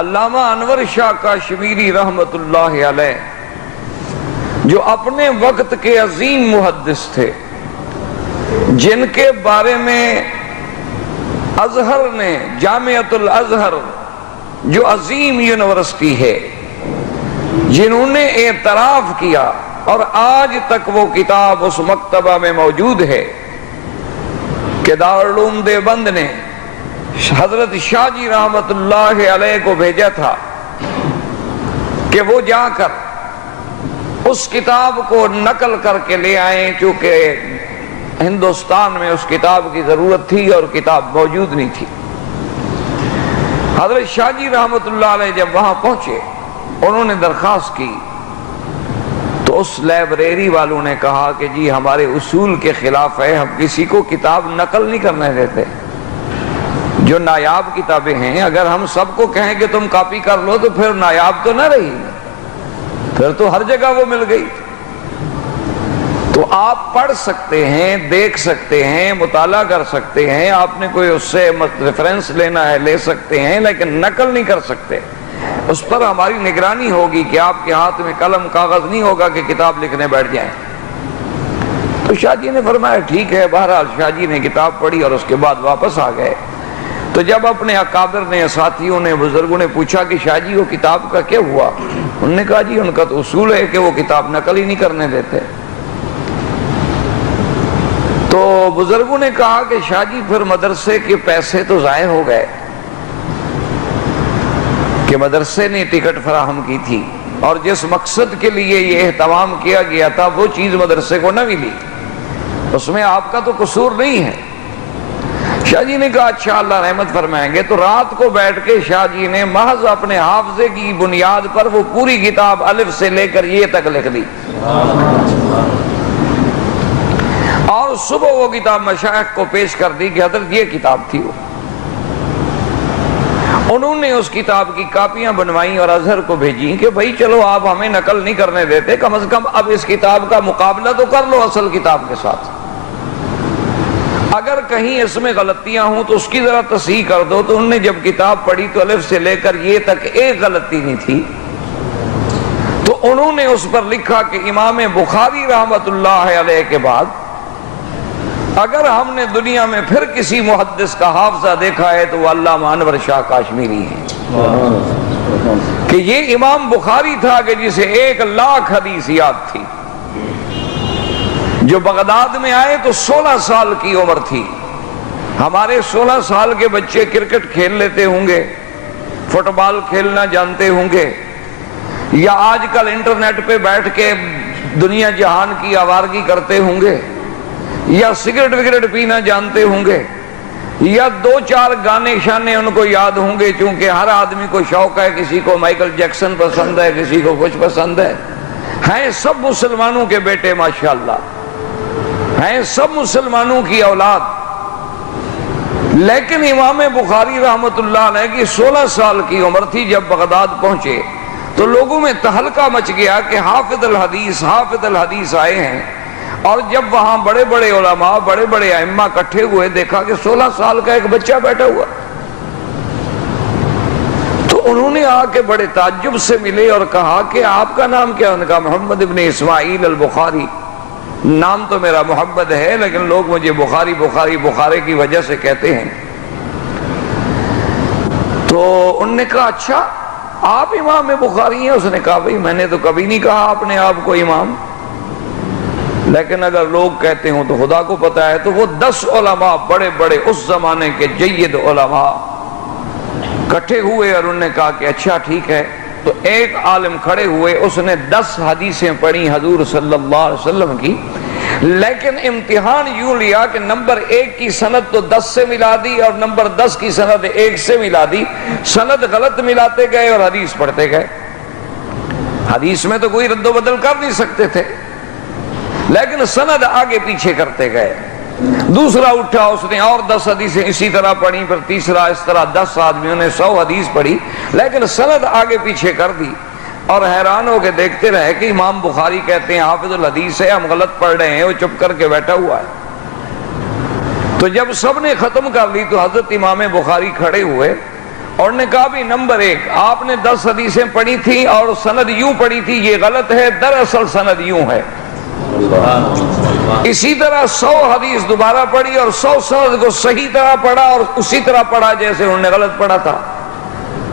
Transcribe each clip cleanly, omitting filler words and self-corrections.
علامہ انور شاہ کاشمیری رحمت اللہ علیہ جو اپنے وقت کے عظیم محدث تھے، جن کے بارے میں ازہر نے، جامعۃ الازہر جو عظیم یونیورسٹی ہے، جنہوں نے اعتراف کیا اور آج تک وہ کتاب اس مکتبہ میں موجود ہے کہ دارالعلوم دیوبند نے حضرت شاہ جی رحمت اللہ علیہ کو بھیجا تھا کہ وہ جا کر اس کتاب کو نقل کر کے لے آئیں، چونکہ ہندوستان میں اس کتاب کی ضرورت تھی اور کتاب موجود نہیں تھی۔ حضرت شاہ جی رحمت اللہ علیہ جب وہاں پہنچے، انہوں نے درخواست کی تو اس لائبریری والوں نے کہا کہ جی ہمارے اصول کے خلاف ہے، ہم کسی کو کتاب نقل نہیں کرنے دیتے۔ جو نایاب کتابیں ہیں اگر ہم سب کو کہیں کہ تم کاپی کر لو تو پھر نایاب تو نہ رہی، پھر تو ہر جگہ وہ مل گئی۔ تو آپ پڑھ سکتے ہیں، دیکھ سکتے ہیں، مطالعہ کر سکتے ہیں، آپ نے کوئی اس سے ریفرنس لینا ہے لے سکتے ہیں، لیکن نقل نہیں کر سکتے۔ اس پر ہماری نگرانی ہوگی کہ آپ کے ہاتھ میں قلم کاغذ نہیں ہوگا کہ کتاب لکھنے بیٹھ جائیں۔ تو شاہ جی نے فرمایا ٹھیک ہے۔ بہرحال شاہ جی نے کتاب پڑھی اور اس کے بعد واپس آ گئے۔ تو جب اپنے اکابر نے، ساتھیوں نے، بزرگوں نے پوچھا کہ شاہ جی وہ کتاب کا کیا ہوا، انہوں نے کہا جی ان کا تو اصول ہے کہ وہ کتاب نقل ہی نہیں کرنے دیتے۔ تو بزرگوں نے کہا کہ شاہ جی پھر مدرسے کے پیسے تو ضائع ہو گئے کہ مدرسے نے ٹکٹ فراہم کی تھی اور جس مقصد کے لیے یہ اہتمام کیا گیا تھا وہ چیز مدرسے کو نہ ملی، اس میں آپ کا تو قصور نہیں ہے۔ شاہ جی نے کہا اچھا اللہ رحمت فرمائیں گے۔ تو رات کو بیٹھ کے شاہ جی نے محض اپنے حافظے کی بنیاد پر وہ پوری کتاب الف سے لے کر یہ تک لکھ دی، اور صبح وہ کتاب مشائخ کو پیش کر دی کہ حضرت یہ کتاب تھی وہ۔ انہوں نے اس کتاب کی کاپیاں بنوائیں اور ازہر کو بھیجیں کہ بھائی چلو آپ ہمیں نقل نہیں کرنے دیتے، کم از کم اب اس کتاب کا مقابلہ تو کر لو اصل کتاب کے ساتھ، اگر کہیں اس میں غلطیاں ہوں تو اس کی ذرا تصحیح کر دو۔ تو انہوں نے جب کتاب پڑھی تو الف سے لے کر یہ تک ایک غلطی نہیں تھی، تو انہوں نے اس پر لکھا کہ امام بخاری رحمت اللہ علیہ کے بعد اگر ہم نے دنیا میں پھر کسی محدث کا حافظہ دیکھا ہے تو وہ علامہ انور شاہ کاشمیری ہے، کہ یہ امام بخاری تھا کہ جسے 1,00,000 حدیث یاد تھی، جو بغداد میں آئے تو 16 سال کی عمر تھی۔ ہمارے 16 سال کے بچے کرکٹ کھیل لیتے ہوں گے، فٹ بال کھیلنا جانتے ہوں گے، یا آج کل انٹرنیٹ پہ بیٹھ کے دنیا جہان کی آوارگی کرتے ہوں گے، یا سگریٹ وگریٹ پینا جانتے ہوں گے، یا 2-4 گانے شانے ان کو یاد ہوں گے، چونکہ ہر آدمی کو شوق ہے، کسی کو مائیکل جیکسن پسند ہے، کسی کو کچھ پسند ہے۔ ہیں سب مسلمانوں کے بیٹے ماشاءاللہ، ہیں سب مسلمانوں کی اولاد، لیکن امام بخاری رحمت اللہ علیہ کی 16 سال کی عمر تھی جب بغداد پہنچے تو لوگوں میں تہلکہ مچ گیا کہ حافظ الحدیث آئے ہیں، اور جب وہاں بڑے بڑے علماء، بڑے بڑے ائمہ اکٹھے ہوئے، دیکھا کہ 16 سال کا ایک بچہ بیٹھا ہوا۔ تو انہوں نے آ کے بڑے تعجب سے ملے اور کہا کہ آپ کا نام کیا؟ انہوں نے کہا محمد ابن اسماعیل البخاری۔ نام تو میرا محمد ہے لیکن لوگ مجھے بخارے کی وجہ سے کہتے ہیں۔ تو انہوں نے کہا اچھا آپ امام بخاری ہیں؟ اس نے کہا بھئی میں نے تو کبھی نہیں کہا اپنے آپ کو امام، لیکن اگر لوگ کہتے ہوں تو خدا کو پتا ہے۔ تو وہ 10 علماء بڑے بڑے اس زمانے کے جید علماء کٹھے ہوئے اور انہوں نے کہا کہ اچھا ٹھیک ہے۔ تو ایک عالم کھڑے ہوئے، اس نے 10 حدیثیں پڑھی حضور صلی اللہ علیہ وسلم کی، لیکن امتحان یوں لیا کہ نمبر 1 کی سند تو 10 سے ملا دی اور نمبر 10 کی سند 1 سے ملا دی، سند غلط ملاتے گئے اور حدیث پڑھتے گئے۔ حدیث میں تو کوئی رد و بدل کر نہیں سکتے تھے، لیکن سند آگے پیچھے کرتے گئے۔ دوسرا اٹھا، اس نے اور 10 حدیثیں اسی طرح پڑھی، پھر تیسرا اس طرح 10 آدمیوں نے 100 حدیث پڑھی، لیکن سند آگے پیچھے کر دی، اور حیران ہو کے دیکھتے رہے کہ امام بخاری کہتے ہیں حافظ الحدیث ہے، ہم غلط پڑھ رہے ہیں، وہ چپ کر کے بیٹھا ہوا ہے۔ تو جب سب نے ختم کر لی تو حضرت امام بخاری کھڑے ہوئے اور نے کہا بھی نمبر 1 آپ نے 10 حدیثیں پڑھی تھی اور سند یوں پڑھی تھی، یہ غلط ہے، دراصل سند یوں ہے۔ اسی طرح 100 حدیث دوبارہ پڑھی اور 100 سند کو صحیح طرح پڑھا اور اسی طرح پڑھا جیسے انہوں نے غلط پڑھا تھا۔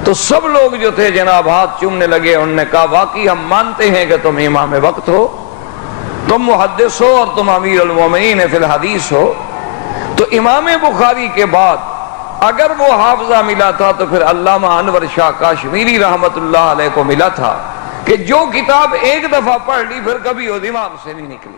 تو سب لوگ جو تھے جناب ہاتھ چومنے لگے، انہوں نے کہا واقعی ہم مانتے ہیں کہ تم امام وقت ہو، تم محدث ہو اور تم امیر المومنین فی الحدیث ہو۔ تو امام بخاری کے بعد اگر وہ حافظہ ملا تھا تو پھر علامہ انور شاہ کاشمیری رحمت اللہ علیہ کو ملا تھا کہ جو کتاب ایک دفعہ پڑھ لی پھر کبھی وہ دماغ سے نہیں نکلی۔